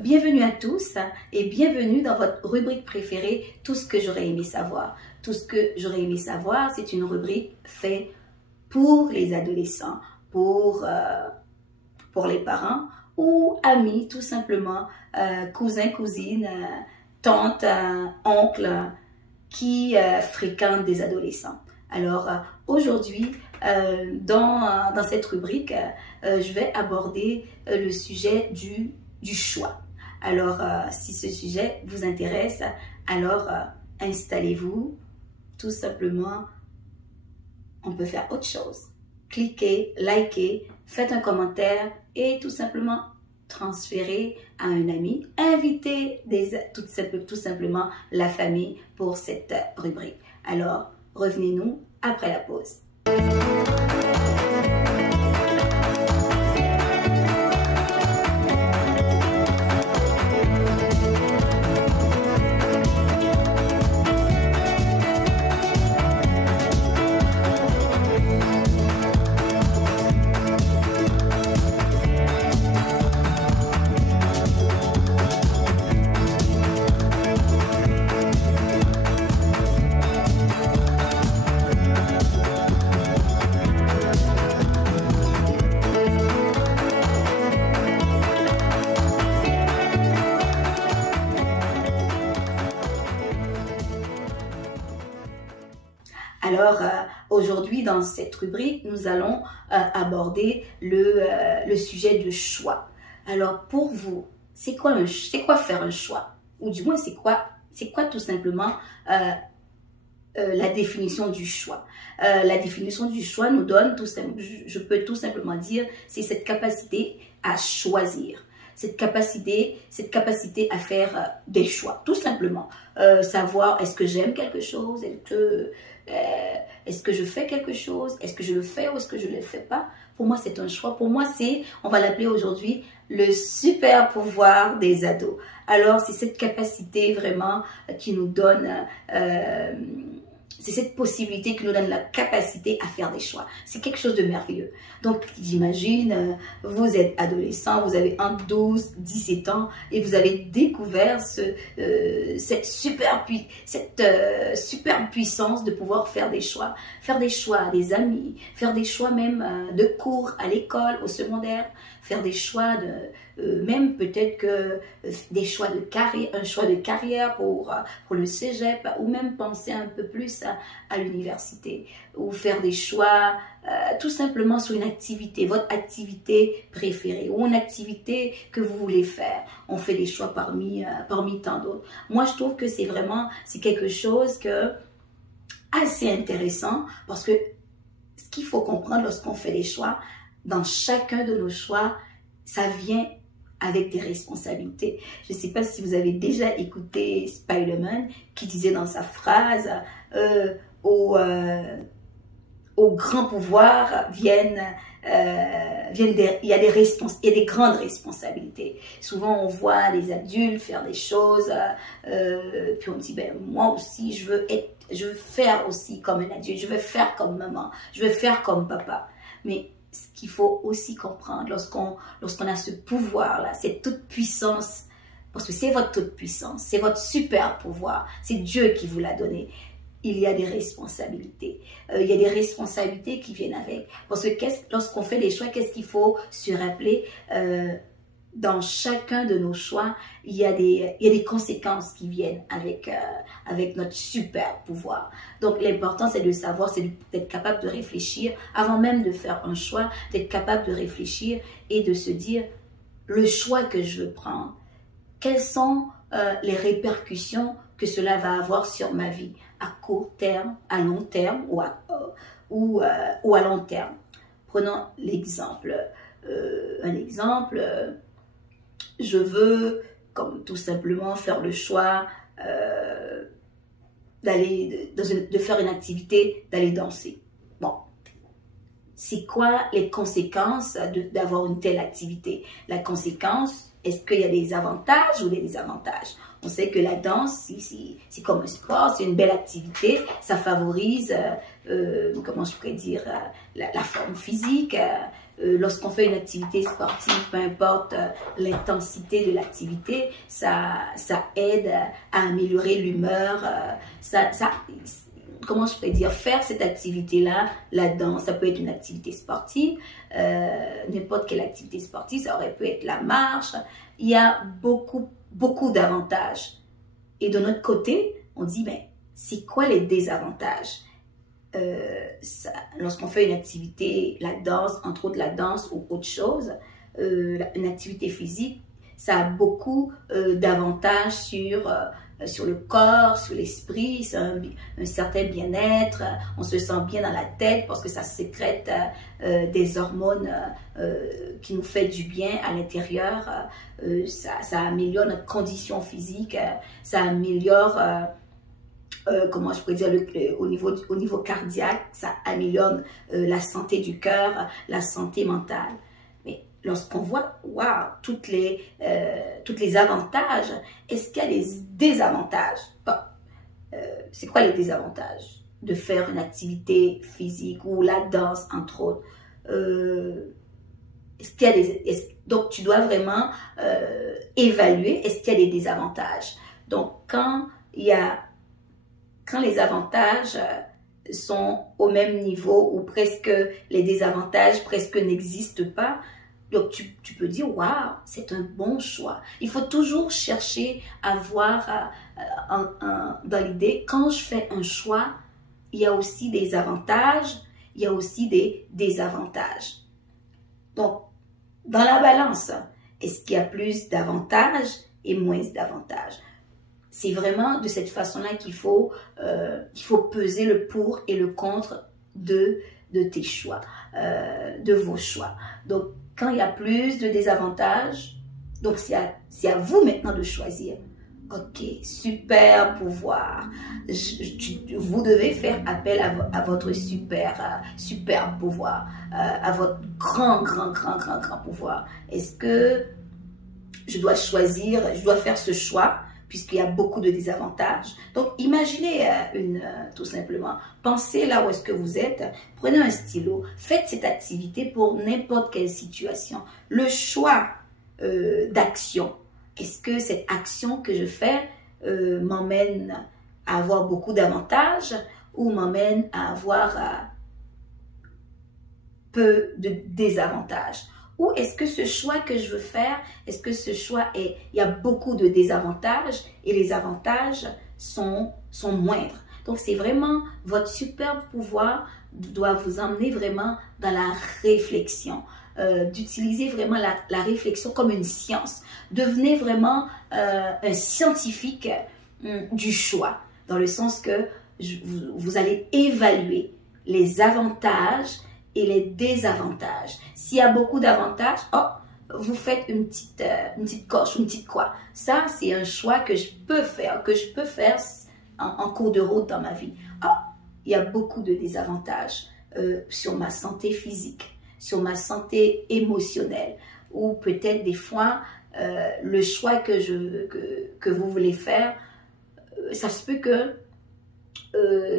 Bienvenue à tous et bienvenue dans votre rubrique préférée, Tout ce que j'aurais aimé savoir. Tout ce que j'aurais aimé savoir, c'est une rubrique faite pour les adolescents, pour les parents ou amis tout simplement, cousins, cousines, tantes, oncles qui fréquentent des adolescents. Alors aujourd'hui, dans cette rubrique, je vais aborder le sujet du choix. Alors, si ce sujet vous intéresse, alors installez-vous. Tout simplement, on peut faire autre chose. Cliquez, likez, faites un commentaire et tout simplement transférer à un ami. Invitez tout simplement la famille pour cette rubrique. Alors, revenez-nous après la pause. Alors, aujourd'hui, dans cette rubrique, nous allons aborder le sujet du choix. Alors, pour vous, c'est quoi faire un choix? Ou du moins, c'est quoi tout simplement la définition du choix? La définition du choix nous donne, je peux tout simplement dire, c'est cette capacité à choisir. Cette capacité à faire des choix, tout simplement. Savoir, est-ce que j'aime quelque chose? Est-ce que je fais quelque chose? Est-ce que je le fais ou est-ce que je ne le fais pas? Pour moi, c'est un choix. Pour moi, on va l'appeler aujourd'hui le super pouvoir des ados. Alors, c'est cette capacité vraiment qui nous donne... c'est cette possibilité qui nous donne la capacité à faire des choix. C'est quelque chose de merveilleux. Donc, j'imagine, vous êtes adolescent, vous avez entre 12, 17 ans et vous avez découvert cette super puissance de pouvoir faire des choix. Faire des choix des amis, faire des choix même de cours à l'école, au secondaire, faire des choix même peut-être que des choix de carrière, un choix de carrière pour le cégep, ou même penser un peu plus à l'université, ou faire des choix tout simplement sur une activité, votre activité préférée, ou une activité que vous voulez faire. On fait des choix parmi tant d'autres. Moi, je trouve que c'est quelque chose assez intéressant, parce que ce qu'il faut comprendre lorsqu'on fait des choix, dans chacun de nos choix, ça vient avec des responsabilités. Je ne sais pas si vous avez déjà écouté Spider-Man qui disait dans sa phrase au grand pouvoir il y a des grandes responsabilités. Souvent, on voit les adultes faire des choses, puis on dit, ben, moi aussi, je veux faire aussi comme un adulte, je veux faire comme maman, je veux faire comme papa. Mais ce qu'il faut aussi comprendre lorsqu'on a ce pouvoir-là, cette toute puissance, parce que c'est votre toute puissance, c'est votre super pouvoir, c'est Dieu qui vous l'a donné. Il y a des responsabilités. Il y a des responsabilités qui viennent avec. Parce que lorsqu'on fait des choix, qu'est-ce qu'il faut se rappeler? Dans chacun de nos choix, il y a des conséquences qui viennent avec notre super pouvoir. Donc, l'important, c'est de savoir, c'est d'être capable de réfléchir, avant même de faire un choix, d'être capable de réfléchir et de se dire, le choix que je veux prendre, quelles sont les répercussions que cela va avoir sur ma vie, à court terme, à long terme ou à long terme. Prenons l'exemple. Je veux, comme tout simplement, faire le choix de faire une activité, d'aller danser. Bon, c'est quoi les conséquences d'avoir une telle activité? La conséquence, Est-ce qu'il y a des avantages ou des désavantages? On sait que la danse, c'est comme un sport, c'est une belle activité, ça favorise, comment je pourrais dire, la forme physique. Lorsqu'on fait une activité sportive, peu importe l'intensité de l'activité, ça aide à améliorer l'humeur. Comment je pourrais dire, faire cette activité-là, la danse, ça peut être une activité sportive, n'importe quelle activité sportive, ça aurait pu être la marche. Il y a beaucoup d'avantages. Et de notre côté, on dit, ben, c'est quoi les désavantages? Lorsqu'on fait une activité, la danse, entre autres la danse ou autre chose, une activité physique, ça a beaucoup d'avantages sur le corps, sur l'esprit, c'est un certain bien-être, on se sent bien dans la tête parce que ça sécrète des hormones qui nous fait du bien à l'intérieur, ça améliore notre condition physique, ça améliore, comment je pourrais dire, au niveau cardiaque, ça améliore la santé du cœur, la santé mentale. Lorsqu'on voit, waouh, toutes les avantages, est-ce qu'il y a des désavantages? Bon, c'est quoi les désavantages de faire une activité physique ou la danse, entre autres? Est-ce qu'il y a donc, tu dois vraiment évaluer, est-ce qu'il y a des désavantages? Donc, quand les avantages sont au même niveau ou presque les désavantages presque n'existent pas, donc, tu peux dire, waouh, c'est un bon choix. Il faut toujours chercher à voir dans l'idée, quand je fais un choix, il y a aussi des avantages, il y a aussi des désavantages. Donc, dans la balance, est-ce qu'il y a plus d'avantages et moins d'avantages? C'est vraiment de cette façon-là qu'il faut peser le pour et le contre de tes choix, de vos choix. Donc, quand il y a plus de désavantages, donc c'est à vous maintenant de choisir. Ok, super pouvoir. Vous devez faire appel à votre super pouvoir, à votre grand pouvoir. Est-ce que je dois choisir, je dois faire ce choix puisqu'il y a beaucoup de désavantages. Donc, imaginez tout simplement, pensez là où est-ce que vous êtes, prenez un stylo, faites cette activité pour n'importe quelle situation. Le choix d'action, est-ce que cette action que je fais m'emmène à avoir beaucoup d'avantages ou m'emmène à avoir peu de désavantages? Ou est-ce que ce choix que je veux faire, est-ce que ce choix il y a beaucoup de désavantages et les avantages sont moindres? Donc, c'est vraiment votre superbe pouvoir doit vous emmener vraiment dans la réflexion, d'utiliser vraiment la réflexion comme une science. Devenez vraiment un scientifique du choix, dans le sens que vous allez évaluer les avantages et les désavantages. S'il y a beaucoup d'avantages, vous faites une petite coche, une petite croix. Ça, c'est un choix que je peux faire en cours de route dans ma vie. Il y a beaucoup de désavantages sur ma santé physique, sur ma santé émotionnelle, ou peut-être des fois, le choix que vous voulez faire, ça se peut que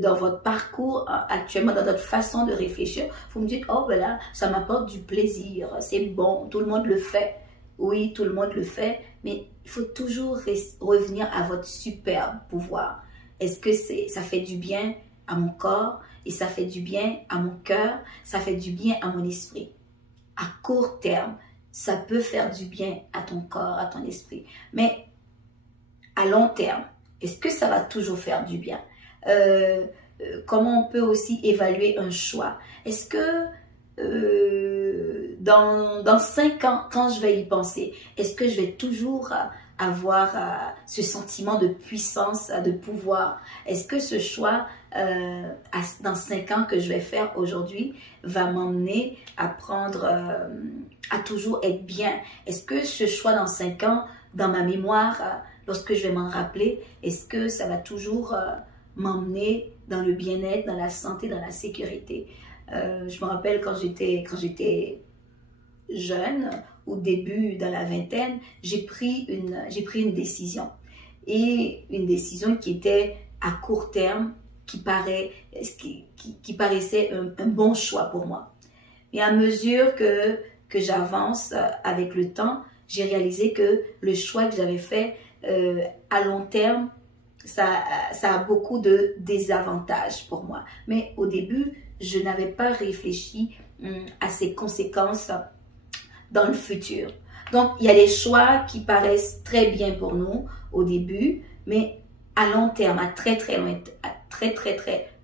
dans votre parcours actuellement, dans votre façon de réfléchir, vous me dites, oh ben là, ça m'apporte du plaisir, c'est bon, tout le monde le fait. Oui, tout le monde le fait, mais il faut toujours revenir à votre superbe pouvoir. Est-ce que ça fait du bien à mon corps et ça fait du bien à mon cœur, ça fait du bien à mon esprit? À court terme, ça peut faire du bien à ton corps, à ton esprit, mais à long terme, est-ce que ça va toujours faire du bien? Comment on peut aussi évaluer un choix? Est-ce que dans 5 ans, quand je vais y penser, est-ce que je vais toujours avoir ce sentiment de puissance, de pouvoir? Est-ce que ce choix dans 5 ans que je vais faire aujourd'hui va m'emmener à à toujours être bien? Est-ce que ce choix dans 5 ans, dans ma mémoire, lorsque je vais m'en rappeler, est-ce que ça va toujours m'emmener dans le bien-être, dans la santé, dans la sécurité? Je me rappelle quand j'étais jeune, au début, dans la vingtaine, j'ai pris une décision. Et une décision qui était à court terme, qui paraissait un bon choix pour moi. Et à mesure que j'avance avec le temps, j'ai réalisé que le choix que j'avais fait à long terme, ça a beaucoup de désavantages pour moi. Mais au début, je n'avais pas réfléchi à ces conséquences dans le futur. Donc, il y a des choix qui paraissent très bien pour nous au début, mais à long terme, à très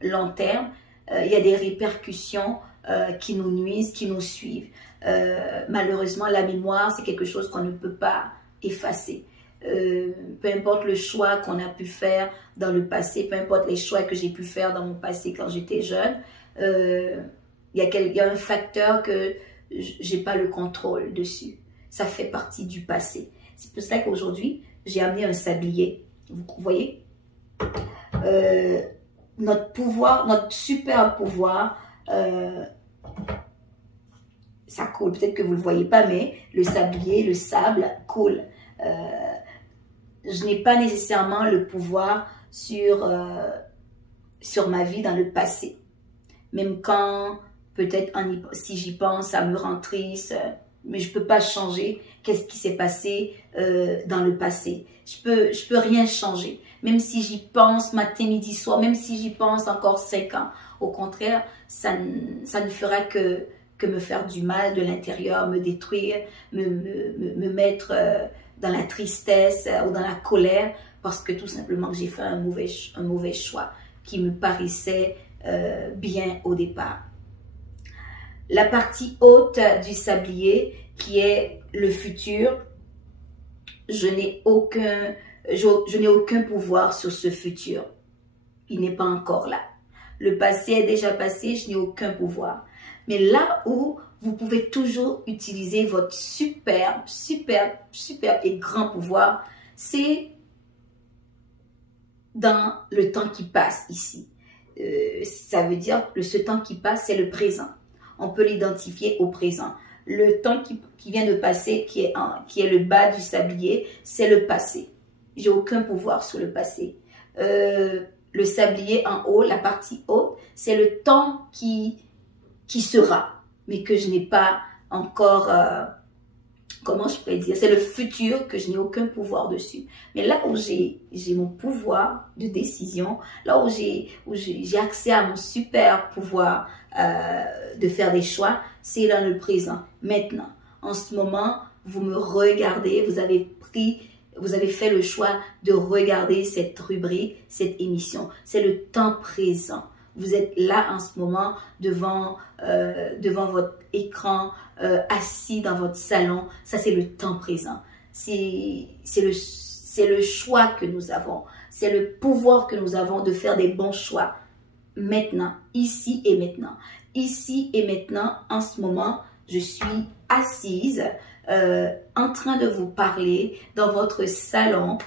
long terme, il y a des répercussions qui nous nuisent, qui nous suivent. Malheureusement, la mémoire, c'est quelque chose qu'on ne peut pas effacer. Peu importe le choix qu'on a pu faire dans le passé, peu importe les choix que j'ai pu faire dans mon passé quand j'étais jeune, il y a un facteur que j'ai pas le contrôle dessus. Ça fait partie du passé. C'est pour ça qu'aujourd'hui, j'ai amené un sablier. Vous voyez, notre pouvoir, notre super pouvoir, ça coule. Peut-être que vous ne le voyez pas, mais le sablier, le sable coule. Je n'ai pas nécessairement le pouvoir sur ma vie dans le passé. Même quand, peut-être, si j'y pense, ça me rend triste, mais je ne peux pas changer qu'est-ce qui s'est passé dans le passé. Je peux rien changer. Même si j'y pense matin, midi, soir, même si j'y pense encore 5 ans. Au contraire, ça ne fera que me faire du mal de l'intérieur, me détruire, me mettre dans la tristesse ou dans la colère parce que tout simplement j'ai fait un mauvais choix qui me paraissait bien au départ. La partie haute du sablier qui est le futur, je n'ai aucun pouvoir sur ce futur. Il n'est pas encore là. Le passé est déjà passé, je n'ai aucun pouvoir. Mais là où vous pouvez toujours utiliser votre superbe et grand pouvoir, c'est dans le temps qui passe ici. Ça veut dire que ce temps qui passe, c'est le présent. On peut l'identifier au présent. Le temps qui vient de passer, qui est le bas du sablier, c'est le passé. J'ai aucun pouvoir sur le passé. Le sablier en haut, la partie haute, c'est le temps qui sera, mais que je n'ai pas encore, comment je pourrais dire, c'est le futur que je n'ai aucun pouvoir dessus. Mais là où j'ai mon pouvoir de décision, là où j'ai accès à mon super pouvoir de faire des choix, c'est dans le présent, maintenant. En ce moment, vous me regardez, vous avez fait le choix de regarder cette rubrique, cette émission. C'est le temps présent. Vous êtes là en ce moment devant votre écran, assis dans votre salon. Ça, c'est le temps présent. C'est le choix que nous avons. C'est le pouvoir que nous avons de faire des bons choix. Maintenant, ici et maintenant. Ici et maintenant, en ce moment, je suis assise en train de vous parler dans votre salon.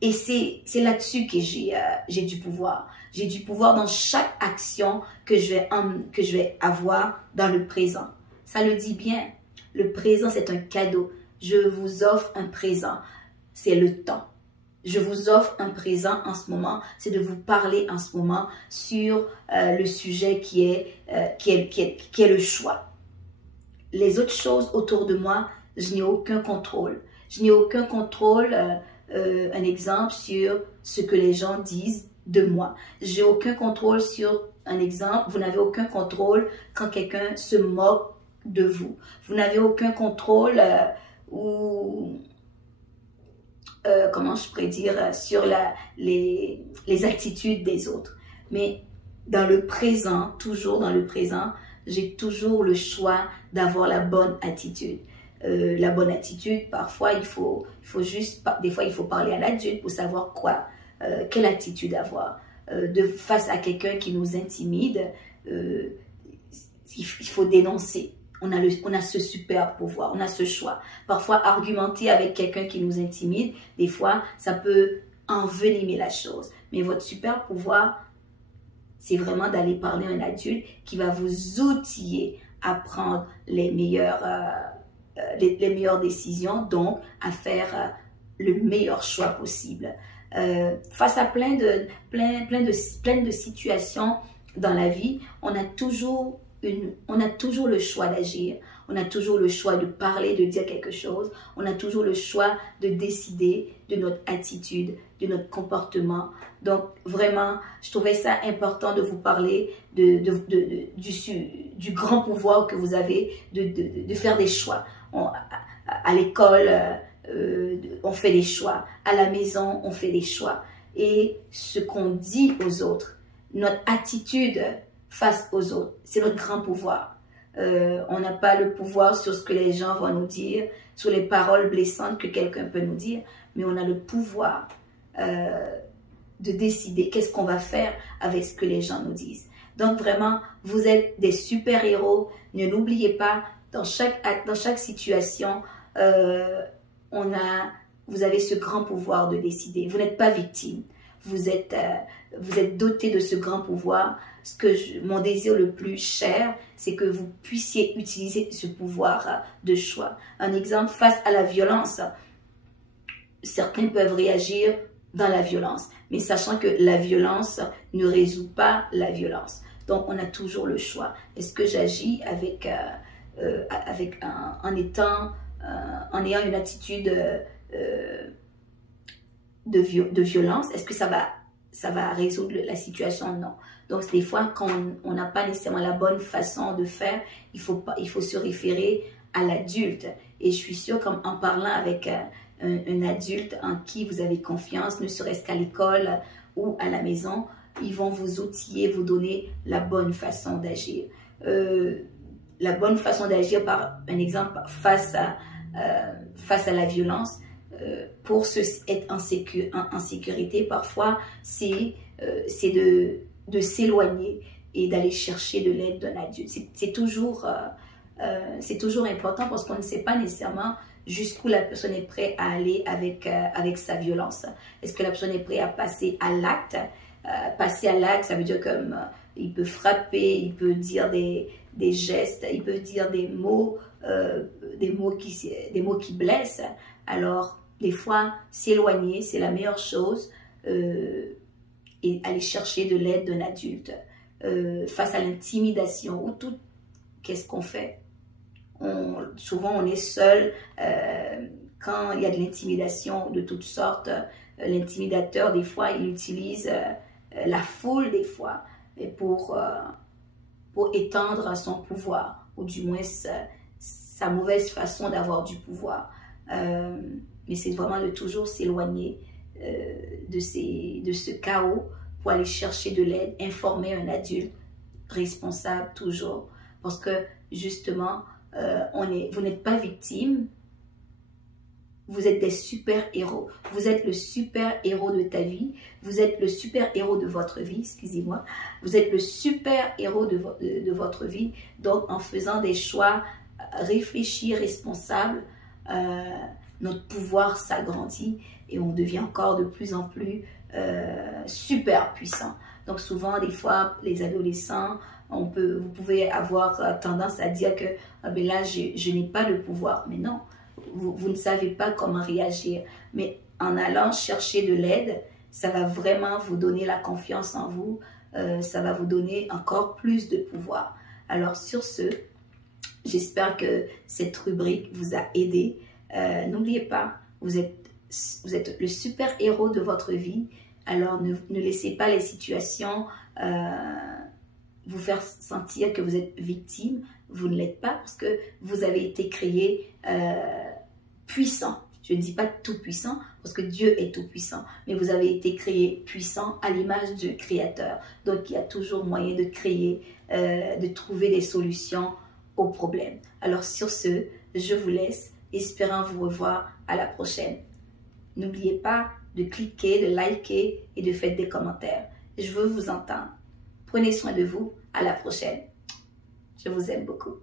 Et c'est là-dessus que j'ai du pouvoir. J'ai du pouvoir dans chaque action que je vais avoir dans le présent. Ça le dit bien. Le présent, c'est un cadeau. Je vous offre un présent. C'est le temps. Je vous offre un présent en ce moment. C'est de vous parler en ce moment sur le sujet qui est le choix. Les autres choses autour de moi, je n'ai aucun contrôle. Je n'ai aucun contrôle, un exemple, sur ce que les gens disent de moi. J'ai aucun contrôle sur, un exemple, vous n'avez aucun contrôle quand quelqu'un se moque de vous. Vous n'avez aucun contrôle comment je pourrais dire, sur les attitudes des autres. Mais dans le présent, toujours dans le présent, j'ai toujours le choix d'avoir la bonne attitude. La bonne attitude, parfois, il faut juste, des fois, il faut parler à l'adulte pour savoir quelle attitude avoir. Face à quelqu'un qui nous intimide, il faut dénoncer. On a ce super pouvoir, on a ce choix. Parfois, argumenter avec quelqu'un qui nous intimide, des fois, ça peut envenimer la chose. Mais votre super pouvoir, c'est vraiment d'aller parler à un adulte qui va vous outiller à prendre les meilleures les meilleures décisions, donc à faire le meilleur choix possible. Face à plein de situations dans la vie, on a toujours le choix d'agir, on a toujours le choix de parler, de dire quelque chose, on a toujours le choix de décider de notre attitude, de notre comportement. Donc vraiment, je trouvais ça important de vous parler du grand pouvoir que vous avez de faire des choix. À l'école, on fait des choix, à la maison, on fait des choix. Et ce qu'on dit aux autres, notre attitude face aux autres, c'est notre grand pouvoir. On n'a pas le pouvoir sur ce que les gens vont nous dire, sur les paroles blessantes que quelqu'un peut nous dire, mais on a le pouvoir de décider qu'est-ce qu'on va faire avec ce que les gens nous disent. Donc vraiment, vous êtes des super-héros. Ne l'oubliez pas, dans chaque situation, vous avez ce grand pouvoir de décider. Vous n'êtes pas victime. Vous êtes doté de ce grand pouvoir. Mon désir le plus cher, c'est que vous puissiez utiliser ce pouvoir de choix. Un exemple, face à la violence, certains peuvent réagir dans la violence, mais sachant que la violence ne résout pas la violence. Donc, on a toujours le choix. Est-ce que j'agis en ayant une attitude de violence? Est-ce que ça va résoudre la situation? Non. Donc, des fois, quand on n'a pas nécessairement la bonne façon de faire, il faut se référer à l'adulte. Et je suis sûre qu'en parlant avec un adulte en qui vous avez confiance, ne serait-ce qu'à l'école ou à la maison, ils vont vous outiller, vous donner la bonne façon d'agir. La bonne façon d'agir, par un exemple, face à la violence, pour être en sécurité, parfois, c'est de s'éloigner et d'aller chercher de l'aide d'un adulte. C'est toujours important parce qu'on ne sait pas nécessairement jusqu'où la personne est prête à aller avec sa violence. Est-ce que la personne est prête à passer à l'acte? Passer à l'acte, ça veut dire comme il peut frapper, il peut dire des gestes, il peut dire des mots qui blessent. Alors, des fois, s'éloigner, c'est la meilleure chose, et aller chercher de l'aide d'un adulte. Face à l'intimidation ou tout, qu'est-ce qu'on fait? Souvent, on est seul quand il y a de l'intimidation de toutes sortes. L'intimidateur, des fois, il utilise la foule, des fois, pour étendre son pouvoir, ou du moins sa mauvaise façon d'avoir du pouvoir. Mais c'est vraiment de toujours s'éloigner de ce chaos pour aller chercher de l'aide, informer un adulte responsable toujours. Parce que justement, vous n'êtes pas victime, vous êtes des super-héros. Vous êtes le super-héros de ta vie. Vous êtes le super-héros de votre vie, excusez-moi. Vous êtes le super-héros de votre vie. Donc, en faisant des choix réfléchis, responsables, notre pouvoir s'agrandit et on devient encore de plus en plus super puissant. Donc, souvent, des fois, les adolescents, vous pouvez avoir tendance à dire que ah ben là, je n'ai pas le pouvoir. Mais non. Vous ne savez pas comment réagir, mais en allant chercher de l'aide, ça va vraiment vous donner la confiance en vous, ça va vous donner encore plus de pouvoir. Alors sur ce, j'espère que cette rubrique vous a aidé. N'oubliez pas, vous êtes le super-héros de votre vie, alors ne laissez pas les situations vous faire sentir que vous êtes victime. Vous ne l'êtes pas parce que vous avez été créé puissant. Je ne dis pas tout puissant parce que Dieu est tout puissant, mais vous avez été créé puissant à l'image du Créateur. Donc il y a toujours moyen de créer, de trouver des solutions aux problèmes. Alors sur ce, je vous laisse, espérant vous revoir à la prochaine. N'oubliez pas de cliquer, de liker et de faire des commentaires. Je veux vous entendre. Prenez soin de vous. À la prochaine. Je vous aime beaucoup.